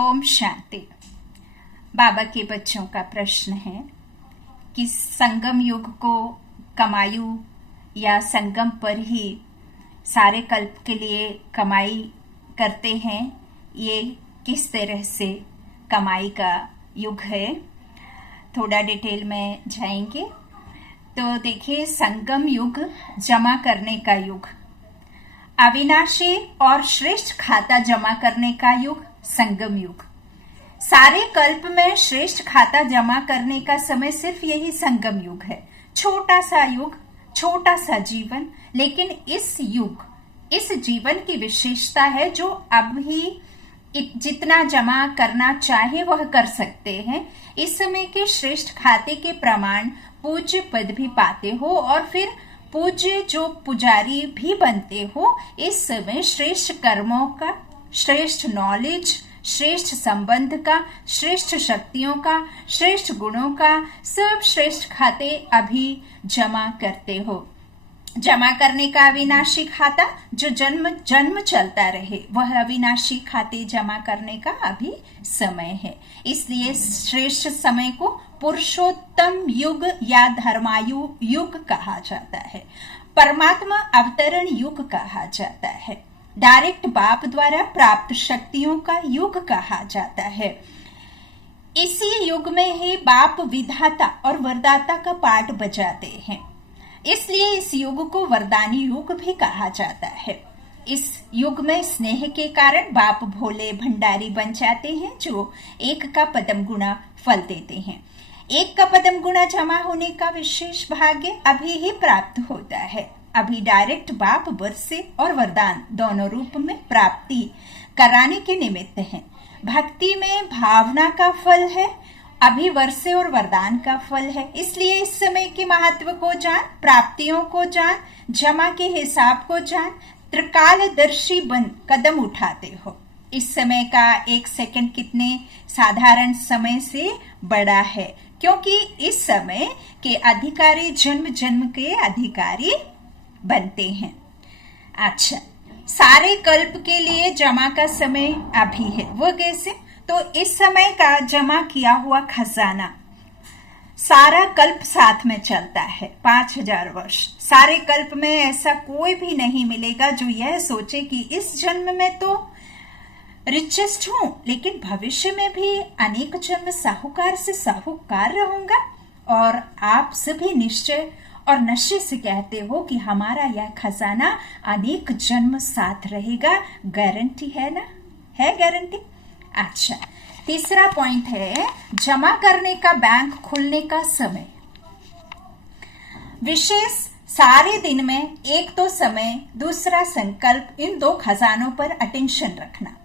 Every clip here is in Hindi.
ओम शांति। बाबा के बच्चों का प्रश्न है कि संगम युग को कमायु या संगम पर ही सारे कल्प के लिए कमाई करते हैं, ये किस तरह से कमाई का युग है। थोड़ा डिटेल में जाएंगे तो देखिए, संगम युग जमा करने का युग, अविनाशी और श्रेष्ठ खाता जमा करने का युग संगम युग। सारे कल्प में श्रेष्ठ खाता जमा करने का समय सिर्फ यही संगम युग है। छोटा सा युग, छोटा सा जीवन, लेकिन इस युग, इस जीवन की विशेषता है जो अभी जितना जमा करना चाहे वह कर सकते हैं। इस समय के श्रेष्ठ खाते के प्रमाण पूज्य पद भी पाते हो और फिर पूज्य जो पुजारी भी बनते हो। इस समय श्रेष्ठ कर्मों का, श्रेष्ठ नॉलेज, श्रेष्ठ संबंध का, श्रेष्ठ शक्तियों का, श्रेष्ठ गुणों का सब श्रेष्ठ खाते अभी जमा करते हो। जमा करने का अविनाशी खाता जो जन्म जन्म चलता रहे, वह अविनाशी खाते जमा करने का अभी समय है। इसलिए श्रेष्ठ समय को पुरुषोत्तम युग या धर्मायु युग कहा जाता है, परमात्मा अवतरण युग कहा जाता है, डायरेक्ट बाप द्वारा प्राप्त शक्तियों का युग कहा जाता है। इसी युग में ही बाप विधाता और वरदाता का पाठ बजाते हैं, इसलिए इस युग को वरदानी युग भी कहा जाता है। इस युग में स्नेह के कारण बाप भोले भंडारी बन जाते हैं जो एक का पदम गुणा फल देते हैं। एक का पदम गुणा जमा होने का विशेष भाग्य अभी ही प्राप्त होता है। अभी डायरेक्ट बाप वर्षे और वरदान दोनों रूप में प्राप्ति कराने के निमित्त हैं। भक्ति में भावना का फल है, अभी वर्षे और वरदान का फल है। इसलिए इस समय के महत्व को जान, प्राप्तियों को जान, जमा के हिसाब को जान, त्रिकालदर्शी बन कदम उठाते हो। इस समय का एक सेकंड कितने साधारण समय से बड़ा है, क्योंकि इस समय के अधिकारी जन्म जन्म के अधिकारी बनते हैं। अच्छा, सारे कल्प के लिए जमा का समय अभी है, वो कैसे? तो इस समय का जमा किया हुआ खजाना सारा कल्प साथ में चलता है, 5000 वर्ष। सारे कल्प में ऐसा कोई भी नहीं मिलेगा जो यह सोचे कि इस जन्म में तो रिचेस्ट हूं, लेकिन भविष्य में भी अनेक जन्म साहूकार से साहूकार रहूंगा। और आप सभी निश्चय और नशे से कहते हो कि हमारा यह खजाना अनेक जन्म साथ रहेगा। गारंटी है ना? है गारंटी? अच्छा, तीसरा पॉइंट है जमा करने का बैंक खुलने का समय। विशेष सारे दिन में एक तो समय, दूसरा संकल्प, इन दो खजानों पर अटेंशन रखना।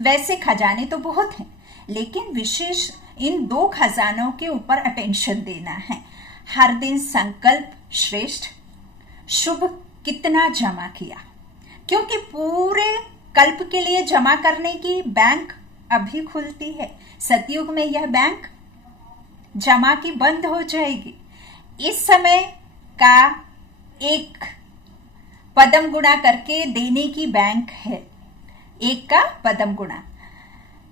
वैसे खजाने तो बहुत हैं, लेकिन विशेष इन दो खजानों के ऊपर अटेंशन देना है। हर दिन संकल्प श्रेष्ठ, शुभ कितना जमा किया, क्योंकि पूरे कल्प के लिए जमा करने की बैंक अभी खुलती है। सतयुग में यह बैंक जमा की बंद हो जाएगी। इस समय का एक पदम गुणा करके देने की बैंक है, एक का पदम गुणा।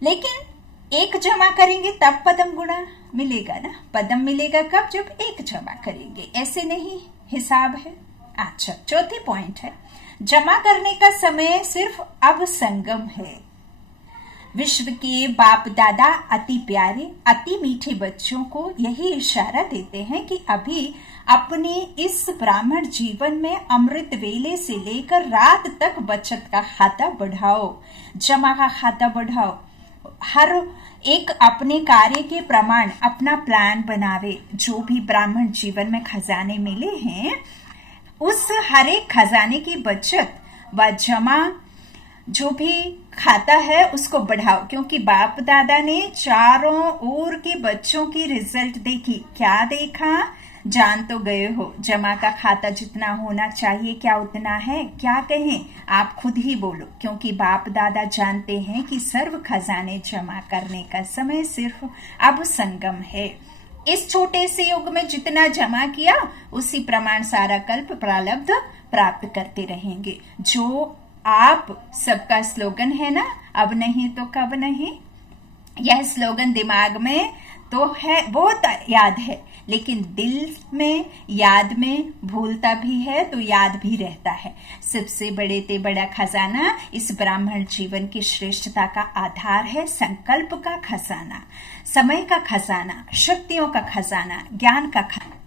लेकिन एक जमा करेंगे तब पदम गुणा मिलेगा ना। पदम मिलेगा कब? जब एक जमा करेंगे, ऐसे नहीं हिसाब है। अच्छा, चौथी पॉइंट है जमा करने का समय सिर्फ अब संगम है। विश्व के बाप दादा अति प्यारे, अति मीठे बच्चों को यही इशारा देते हैं कि अभी अपने इस ब्राह्मण जीवन में अमृत वेले से लेकर रात तक बचत का खाता बढ़ाओ, जमा का खाता बढ़ाओ। हर एक अपने कार्य के प्रमाण अपना प्लान बनावे। जो भी ब्राह्मण जीवन में खजाने मिले हैं, उस हर एक खजाने की बचत व जमा जो भी खाता है उसको बढ़ाओ, क्योंकि बाप दादा ने चारों ओर के बच्चों की रिजल्ट देखी। क्या देखा? जान तो गए हो, जमा का खाता जितना होना चाहिए क्या उतना है? क्या कहें? आप खुद ही बोलो, क्योंकि बाप दादा जानते हैं कि सर्व खजाने जमा करने का समय सिर्फ अब संगम है। इस छोटे से युग में जितना जमा किया उसी प्रमाण सारा कल्प प्रारब्ध प्राप्त करते रहेंगे। जो आप सबका स्लोगन है ना, अब नहीं तो कब नहीं। यह स्लोगन दिमाग में तो है, बहुत याद है, लेकिन दिल में, याद में भूलता भी है तो याद भी रहता है। सबसे बड़े ते बड़ा खजाना इस ब्राह्मण जीवन की श्रेष्ठता का आधार है संकल्प का खजाना, समय का खजाना, शक्तियों का खजाना, ज्ञान का खजाना।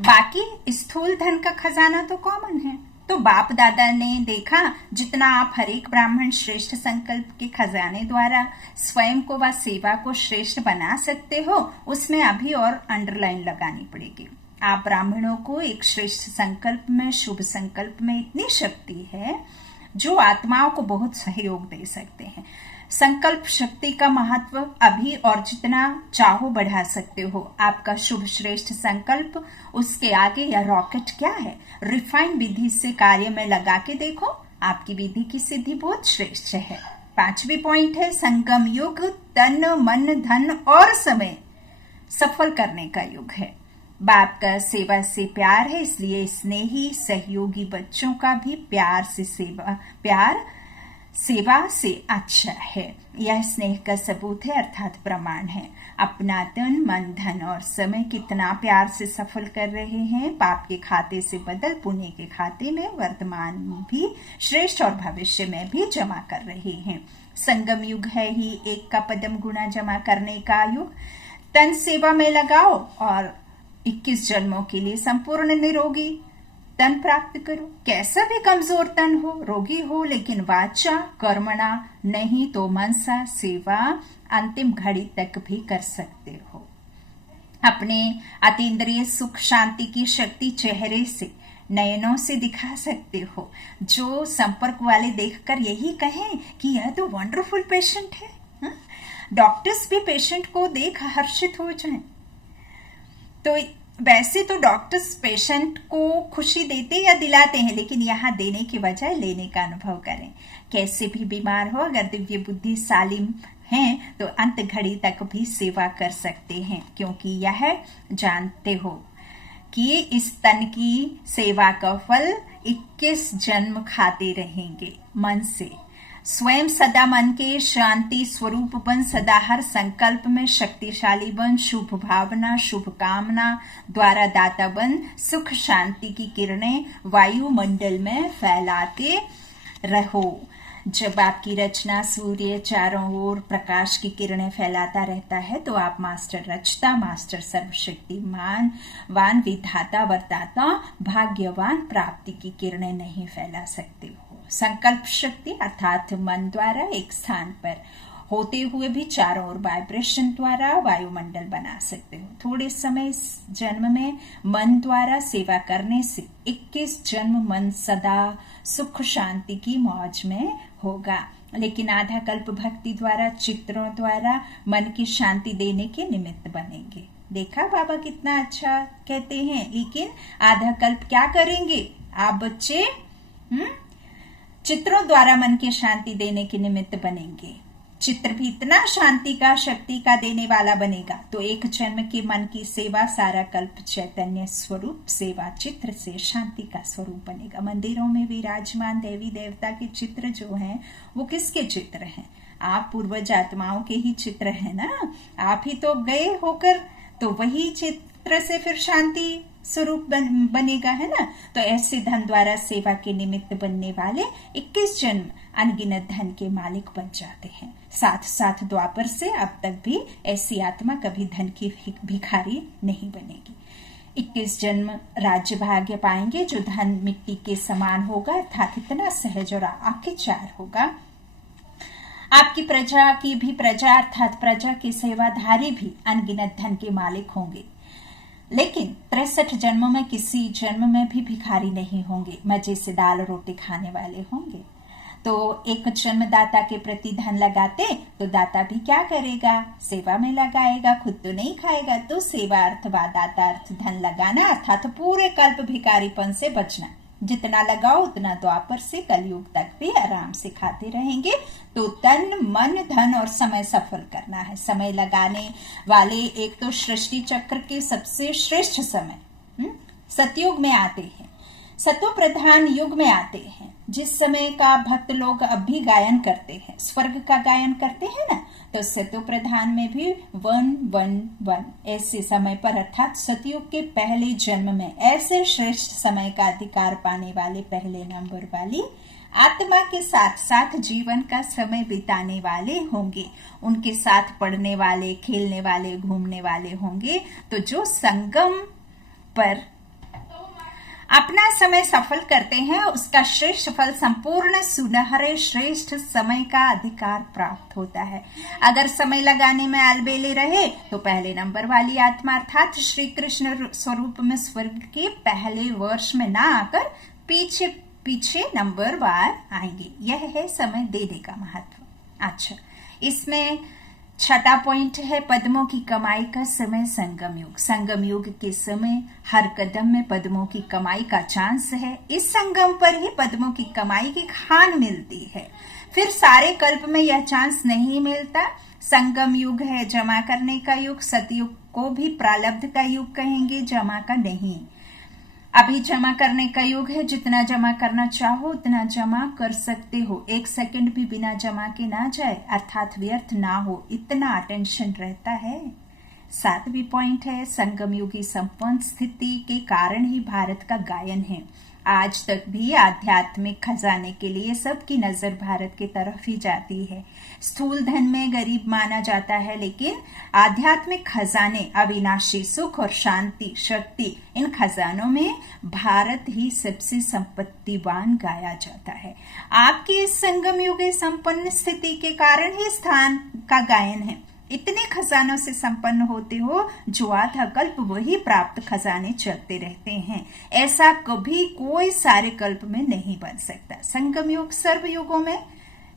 बाकी स्थूल धन का खजाना तो कॉमन है। तो बाप दादा ने देखा, जितना आप हर एक ब्राह्मण श्रेष्ठ संकल्प के खजाने द्वारा स्वयं को व सेवा को श्रेष्ठ बना सकते हो, उसमें अभी और अंडरलाइन लगानी पड़ेगी। आप ब्राह्मणों को एक श्रेष्ठ संकल्प में, शुभ संकल्प में इतनी शक्ति है जो आत्माओं को बहुत सहयोग दे सकते हैं। संकल्प शक्ति का महत्व अभी और जितना चाहो बढ़ा सकते हो। आपका शुभ श्रेष्ठ संकल्प, उसके आगे या रॉकेट क्या है? रिफाइंड विधि से कार्य में लगा के देखो, आपकी विधि की सिद्धि बहुत श्रेष्ठ है। 5वीं पॉइंट है संगम युग, तन मन धन और समय सफल करने का युग है। बाप का सेवा से प्यार है, इसलिए स्नेही सहयोगी बच्चों का भी प्यार सेवा से अच्छा है। यह स्नेह का सबूत है, अर्थात प्रमाण है। अपना तन मन धन और समय कितना प्यार से सफल कर रहे हैं। पाप के खाते से बदल पुण्य के खाते में वर्तमान भी श्रेष्ठ और भविष्य में भी जमा कर रहे हैं। संगम युग है ही एक का पदम गुना जमा करने का युग। तन सेवा में लगाओ और 21 जन्मों के लिए संपूर्ण निरोगी तन प्राप्त करो। कैसा भी कमजोर तन हो, रोगी हो, लेकिन वाचा कर्मणा नहीं तो मनसा सेवा अंतिम घड़ी तक भी कर सकते हो। अपने अतीन्द्रिय सुख शांति की शक्ति चेहरे से, नयनों से दिखा सकते हो। जो संपर्क वाले देखकर यही कहें कि यह तो वंडरफुल पेशेंट है। डॉक्टर्स भी पेशेंट को देख हर्षित हो जाएं। तो वैसे तो डॉक्टर्स पेशेंट को खुशी देते या दिलाते हैं, लेकिन यहाँ देने की बजाय लेने का अनुभव करें। कैसे भी बीमार हो, अगर दिव्य बुद्धि सालिम हैं तो अंत घड़ी तक भी सेवा कर सकते हैं, क्योंकि यह जानते हो कि इस तन की सेवा का फल 21 जन्म खाते रहेंगे। मन से स्वयं सदा मन के शांति स्वरूप बन, सदा हर संकल्प में शक्तिशाली बन, शुभ भावना शुभ कामना द्वारा दाता बन, सुख शांति की किरणें वायुमंडल में फैलाते रहो। जब आपकी रचना सूर्य चारों ओर प्रकाश की किरणें फैलाता रहता है तो आप मास्टर रचता, मास्टर सर्वशक्तिमान वान विधाता वरदाता भाग्यवान प्राप्ति की किरणें नहीं फैला सकते हो। संकल्प शक्ति अर्थात मन द्वारा एक स्थान पर होते हुए भी चारों ओर वाइब्रेशन द्वारा वायुमंडल बना सकते हो। थोड़े समय इस जन्म में मन द्वारा सेवा करने से 21 जन्म मन सदा सुख शांति की मौज में होगा। लेकिन आधा कल्प भक्ति द्वारा, चित्रों द्वारा मन की शांति देने के निमित्त बनेंगे। देखा बाबा कितना अच्छा कहते हैं। लेकिन आधा कल्प क्या करेंगे आप बच्चे? चित्रों द्वारा मन की शांति देने के निमित्त बनेंगे। चित्र भी इतना शांति का, शक्ति का देने वाला बनेगा तो एक जन्म के मन की सेवा सारा कल्प चैतन्य स्वरूप सेवा चित्र से शांति का स्वरूप बनेगा। मंदिरों में विराजमान देवी देवता के चित्र जो हैं वो किसके चित्र हैं? आप पूर्वज आत्माओं के ही चित्र हैं ना। आप ही तो गए होकर, तो वही चित्र से फिर शांति स्वरूप बनेगा, है ना। तो ऐसे धन द्वारा सेवा के निमित्त बनने वाले 21 जन्म अनगिनत धन के मालिक बन जाते हैं। साथ साथ द्वापर से अब तक भी ऐसी आत्मा कभी धन की भिखारी नहीं बनेगी। 21 जन्म राज्य भाग्य पाएंगे जो धन मिट्टी के समान होगा, अर्थात इतना सहज और आखिरकार होगा। आपकी प्रजा की भी प्रजा अर्थात प्रजा के सेवाधारी भी अनगिनत धन के मालिक होंगे। लेकिन 63 जन्मों में किसी जन्म में भी भिखारी नहीं होंगे, मजे से दाल रोटी खाने वाले होंगे। तो एक जन्मदाता के प्रति धन लगाते तो दाता भी क्या करेगा? सेवा में लगाएगा, खुद तो नहीं खाएगा। तो सेवा अर्थ व दाता अर्थ धन लगाना, अर्थात पूरे कल्प भिखारीपन से बचना। जितना लगाओ उतना द्वापर से कलयुग तक भी आराम से खाते रहेंगे। तो तन मन धन और समय सफल करना है। समय लगाने वाले एक तो सृष्टि चक्र के सबसे श्रेष्ठ समय सतयुग में आते हैं, सत्व प्रधान युग में आते हैं, जिस समय का भक्त लोग अब भी गायन करते हैं, स्वर्ग का गायन करते हैं ना। तो सतो प्रधान में भी 111 ऐसे समय पर अर्थात सतयुग के पहले जन्म में ऐसे श्रेष्ठ समय का अधिकार पाने वाले पहले नंबर वाली आत्मा के साथ साथ जीवन का समय बिताने वाले होंगे, उनके साथ पढ़ने वाले, खेलने वाले, घूमने वाले होंगे। तो जो संगम पर अपना समय सफल करते हैं उसका श्रेष्ठ फल संपूर्ण सुनहरे श्रेष्ठ समय का अधिकार प्राप्त होता है। अगर समय लगाने में अलबेले रहे तो पहले नंबर वाली आत्मा अर्थात श्री कृष्ण स्वरूप में स्वर्ग के पहले वर्ष में ना आकर पीछे पीछे नंबर वार आएंगे। यह है समय देने का महत्व। अच्छा, इसमें छठा पॉइंट है पद्मों की कमाई का समय संगम युग। संगम युग के समय हर कदम में पद्मों की कमाई का चांस है। इस संगम पर ही पद्मों की कमाई की खान मिलती है। फिर सारे कल्प में यह चांस नहीं मिलता। संगम युग है जमा करने का युग। सतयुग को भी प्रारब्ध का युग कहेंगे, जमा का नहीं। अभी जमा करने का युग है, जितना जमा करना चाहो उतना जमा कर सकते हो। 1 सेकंड भी बिना जमा के ना जाए अर्थात व्यर्थ ना हो, इतना अटेंशन रहता है। 7वीं पॉइंट है संगम युगी संपन्न स्थिति के कारण ही भारत का गायन है। आज तक भी आध्यात्मिक खजाने के लिए सबकी नजर भारत की तरफ ही जाती है। स्थूल धन में गरीब माना जाता है, लेकिन आध्यात्मिक खजाने अविनाशी सुख और शांति शक्ति, इन खजानों में भारत ही सबसे संपत्तिवान गाया जाता है। आपकी इस संगम युगे संपन्न स्थिति के कारण ही स्थान का गायन है। इतने खजानों से संपन्न होते हो जो आधा कल्प वही प्राप्त खजाने चलते रहते हैं। ऐसा कभी कोई सारे कल्प में नहीं बन सकता। संगम युग सर्व युगों में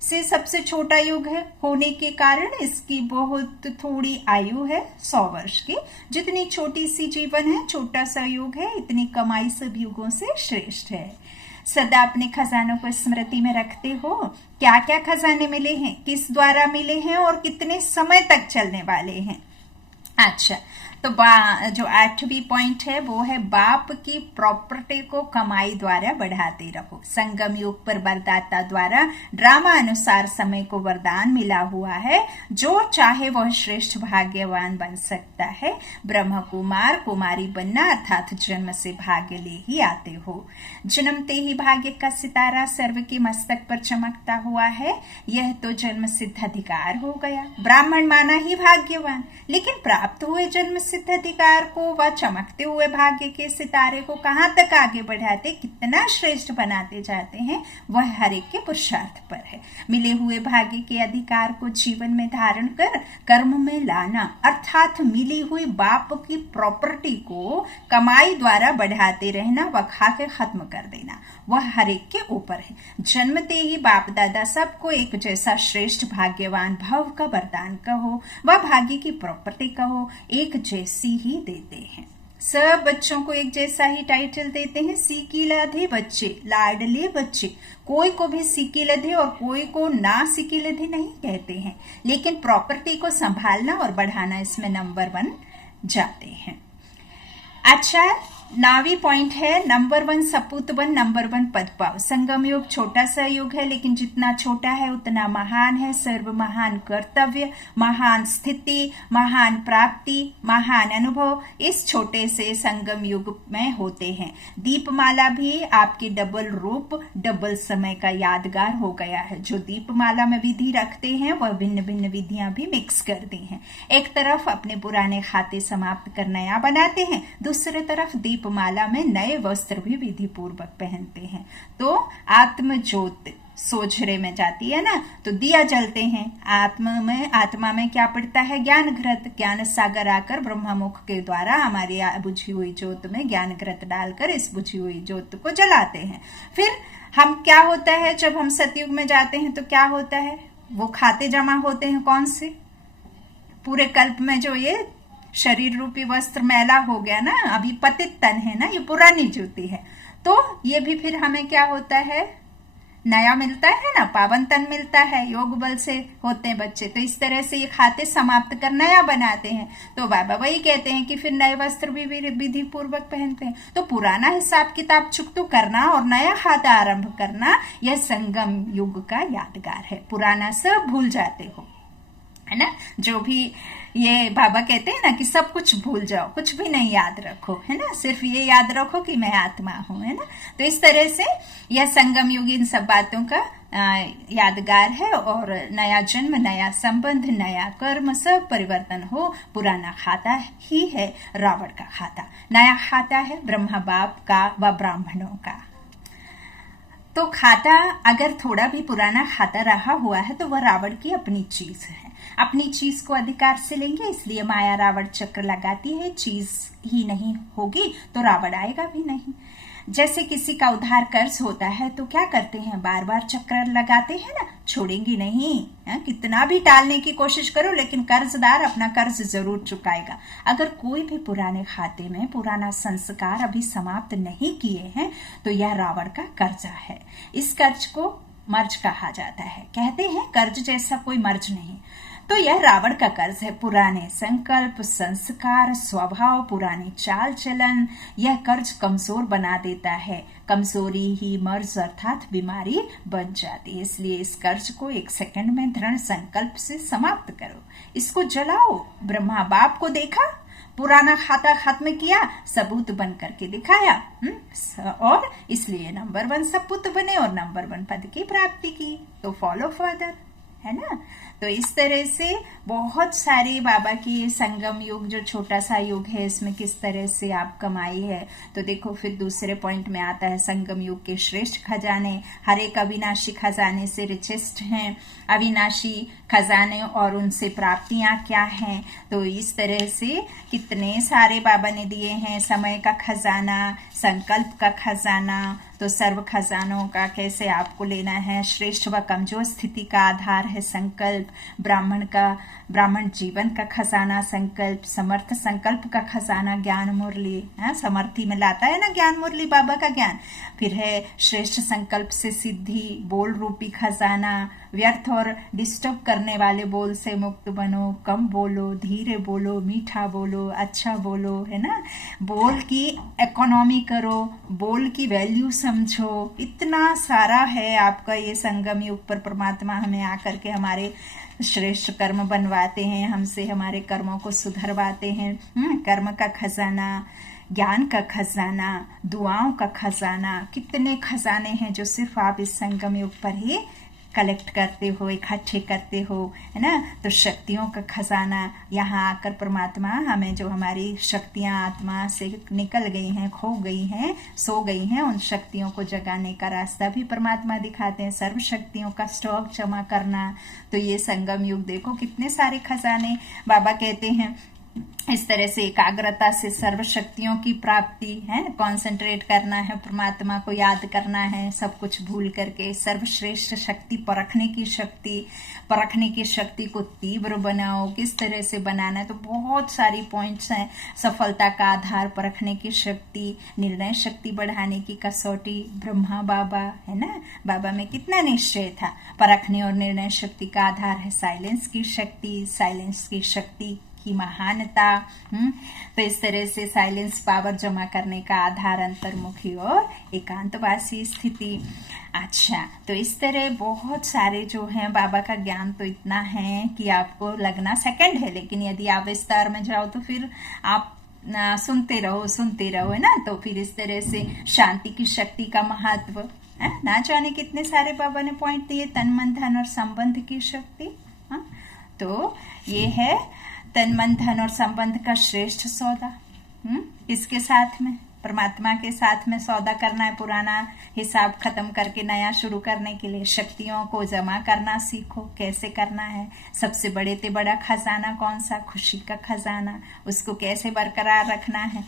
से सबसे छोटा युग है होने के कारण इसकी बहुत थोड़ी आयु है, 100 वर्ष की। जितनी छोटी सी जीवन है, छोटा सा युग है, इतनी कमाई सब युगों से श्रेष्ठ है। सदा अपने खजानों को स्मृति में रखते हो। क्या क्या खजाने मिले हैं, किस द्वारा मिले हैं और कितने समय तक चलने वाले हैं। अच्छा, तो जो 8वीं पॉइंट है वो है बाप की प्रॉपर्टी को कमाई द्वारा बढ़ाते रहो। संगम युग पर वरदाता द्वारा ड्रामा अनुसार समय को वरदान मिला हुआ है। जो चाहे वह श्रेष्ठ भाग्यवान बन सकता है। ब्रह्म कुमार कुमारी बनना अर्थात जन्म से भाग्य ले ही आते हो। जन्मते ही भाग्य का सितारा सर्व के मस्तक पर चमकता हुआ है। यह तो जन्म सिद्ध अधिकार हो गया। ब्राह्मण माना ही भाग्यवान, लेकिन प्राप्त हुए जन्म सिद्ध अधिकार को व चमकते हुए भाग्य के सितारे को कहाँ तक आगे बढ़ाते, कितना श्रेष्ठ बनाते जाते हैं, वह हर एक के पुरुषार्थ पर है। मिले हुए भाग्य के अधिकार को जीवन में धारण कर कर्म में लाना अर्थात मिली हुई बाप की प्रॉपर्टी को कमाई द्वारा बढ़ाते रहना व खा के खत्म कर देना, वह हर एक के ऊपर है। जन्मते ही बाप दादा सबको एक जैसा श्रेष्ठ भाग्यवान भव का वरदान कहो व भाग्य की प्रॉपर्टी कहो, एक जैसी ही देते हैं। सब बच्चों को एक जैसा ही टाइटल देते हैं। सीकीलधे बच्चे, लाडले बच्चे। कोई को भी सीकीलधे और कोई को ना सीकीलधे नहीं कहते हैं, लेकिन प्रॉपर्टी को संभालना और बढ़ाना इसमें नंबर 1 जाते हैं। अच्छा, 9वीं पॉइंट है नंबर 1 सपूत बन, नंबर 1 पद पाओ। संगम युग छोटा सा युग है, लेकिन जितना छोटा है उतना महान है। सर्व महान कर्तव्य, महान स्थिति, महान प्राप्ति, महान अनुभव इस छोटे से संगम युग में होते हैं। दीपमाला भी आपके डबल रूप डबल समय का यादगार हो गया है। जो दीपमाला में विधि रखते हैं वह भिन्न भिन्न विधियां भी मिक्स कर दी हैं। एक तरफ अपने पुराने खाते समाप्त कर नया बनाते हैं, दूसरे तरफ दीपमाला में नए वस्त्र भी विधि पूर्वक पहनते हैं। तो आत्म ज्योत सोझरे में जाती है ना, तो दिया जलते हैं। आत्मा में क्या पड़ता है, ज्ञान घृत। ज्ञान सागर आकर ब्रह्ममुख के द्वारा हमारी बुझी हुई ज्योत में ज्ञान घृत डालकर इस बुझी हुई ज्योत को जलाते हैं। फिर हम क्या होता है, जब हम सतयुग में जाते हैं तो क्या होता है, वो खाते जमा होते हैं। कौन से, पूरे कल्प में जो ये शरीर रूपी वस्त्र मैला हो गया ना, अभी पतित तन है ना, ये पुरानी ज्योति है। तो ये भी फिर हमें क्या होता है, नया मिलता है ना, पावन तन मिलता है। योग बल से होते हैं बच्चे, तो इस तरह से ये खाते समाप्त कर नया बनाते हैं। तो बाबा वही कहते हैं कि फिर नए वस्त्र भी विधि पूर्वक पहनते हैं। तो पुराना हिसाब किताब चुकतो करना और नया खाता आरंभ करना, यह संगम युग का यादगार है। पुराना सब भूल जाते हो, है ना। जो भी ये बाबा कहते हैं ना कि सब कुछ भूल जाओ, कुछ भी नहीं याद रखो, है ना, सिर्फ ये याद रखो कि मैं आत्मा हूं, है ना। तो इस तरह से यह संगम युग इन सब बातों का यादगार है। और नया जन्म, नया संबंध, नया कर्म, सब परिवर्तन हो, पुराना खाता ही है रावण का खाता। नया खाता है ब्रह्मा बाप का व ब्राह्मणों का। तो खाता अगर थोड़ा भी पुराना खाता रहा हुआ है तो वह रावण की अपनी चीज है, अपनी चीज को अधिकार से लेंगे, इसलिए माया रावण चक्र लगाती है। चीज ही नहीं होगी तो रावण आएगा भी नहीं। जैसे किसी का उधार कर्ज होता है तो क्या करते हैं, बार बार चक्र लगाते हैं ना, छोड़ेंगे नहीं है? कितना भी टालने की कोशिश करो लेकिन कर्जदार अपना कर्ज जरूर चुकाएगा। अगर कोई भी पुराने खाते में पुराना संस्कार अभी समाप्त नहीं किए हैं तो यह रावण का कर्जा है। इस कर्ज को मर्ज कहा जाता है। कहते हैं कर्ज जैसा कोई मर्ज नहीं, तो यह रावण का कर्ज है। पुराने संकल्प, संस्कार, स्वभाव, पुराने चाल चलन, यह कर्ज कमजोर बना देता है। कमजोरी ही मर्ज अर्थात बीमारी बन जाती है। इसलिए इस कर्ज को 1 सेकंड में दृढ़ संकल्प से समाप्त करो, इसको जलाओ। ब्रह्मा बाप को देखा, पुराना खाता खत्म किया, सबूत बन करके दिखाया, और इसलिए नंबर 1 सपूत बने और नंबर 1 पद की प्राप्ति की। तो फॉलो फर्दर, है ना। तो इस तरह से बहुत सारे बाबा की संगम युग जो छोटा सा युग है, इसमें किस तरह से आप कमाई है। तो देखो फिर दूसरे पॉइंट में आता है संगम युग के श्रेष्ठ खजाने। हर एक अविनाशी खजाने से रिचेस्ट हैं। अविनाशी खजाने और उनसे प्राप्तियां क्या हैं। तो इस तरह से कितने सारे बाबा ने दिए हैं। समय का खजाना, संकल्प का खजाना, तो सर्व खजानों का कैसे आपको लेना है। श्रेष्ठ व कमजोर स्थिति का आधार है संकल्प। ब्राह्मण जीवन का खजाना संकल्प। समर्थ संकल्प का खजाना ज्ञान मुरली, समर्थी में लाता है ना ज्ञान मुरली बाबा का ज्ञान। फिर है श्रेष्ठ संकल्प से सिद्धि, बोल रूपी खजाना। व्यर्थ और डिस्टर्ब करने वाले बोल से मुक्त बनो। कम बोलो, धीरे बोलो, मीठा बोलो, अच्छा बोलो, है ना। बोल की इकोनॉमी करो, बोल की वैल्यू समझो। इतना सारा है आपका ये संगम युग पर परमात्मा हमें आकर के हमारे श्रेष्ठ कर्म बनवाते हैं, हमसे हमारे कर्मों को सुधरवाते हैं। कर्म का खजाना, ज्ञान का खजाना, दुआओं का खजाना, कितने खजाने हैं जो सिर्फ आप इस संगम युग पर ही कलेक्ट करते हो, इकट्ठे करते हो, है ना। तो शक्तियों का खजाना, यहाँ आकर परमात्मा हमें जो हमारी शक्तियां आत्मा से निकल गई हैं, खो गई हैं, सो गई हैं, उन शक्तियों को जगाने का रास्ता भी परमात्मा दिखाते हैं। सर्व शक्तियों का स्टॉक जमा करना। तो ये संगम युग देखो कितने सारे खजाने बाबा कहते हैं। इस तरह से एकाग्रता से सर्व शक्तियों की प्राप्ति है, कंसंट्रेट करना है, परमात्मा को याद करना है, सब कुछ भूल करके। सर्वश्रेष्ठ शक्ति परखने की शक्ति को तीव्र बनाओ। किस तरह से बनाना है, तो बहुत सारी पॉइंट्स हैं। सफलता का आधार परखने की शक्ति, निर्णय शक्ति बढ़ाने की कसौटी, ब्रह्मा बाबा, है ना। बाबा में कितना निश्चय था। परखने और निर्णय शक्ति का आधार है साइलेंस की शक्ति, साइलेंस की शक्ति की महानता। तो इस तरह से साइलेंस पावर जमा करने का आधार अंतर्मुखी और एकांतवासी स्थिति। अच्छा, तो इस तरह बहुत सारे जो हैं बाबा का ज्ञान तो इतना है कि आपको लगना सेकंड है, लेकिन यदि आप विस्तार में जाओ तो फिर आप सुनते रहो, है ना। तो फिर इस तरह से शांति की शक्ति का महत्व, ना जाने कितने सारे बाबा ने पॉइंट दिए। तन मन धन और संबंध की शक्ति। तो ये है तन मन धन और संबंध का श्रेष्ठ सौदा। इसके साथ में परमात्मा के साथ में सौदा करना है। पुराना हिसाब खत्म करके नया शुरू करने के लिए शक्तियों को जमा करना सीखो। कैसे करना है। सबसे बड़े से बड़ा खजाना कौन सा, खुशी का खजाना, उसको कैसे बरकरार रखना है।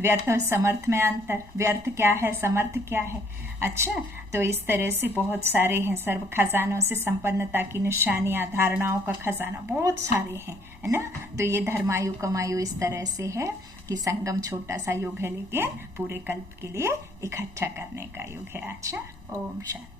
व्यर्थ और समर्थ में अंतर। व्यर्थ क्या है, समर्थ क्या है। अच्छा, तो इस तरह से बहुत सारे हैं। सर्व खजानों से संपन्नता की निशानियां, धारणाओं का खजाना बहुत सारे हैं, है ना। तो ये धर्मायु कमायु इस तरह से है कि संगम छोटा सा युग है लेकिन पूरे कल्प के लिए इकट्ठा करने का युग है। अच्छा, ओम शांति।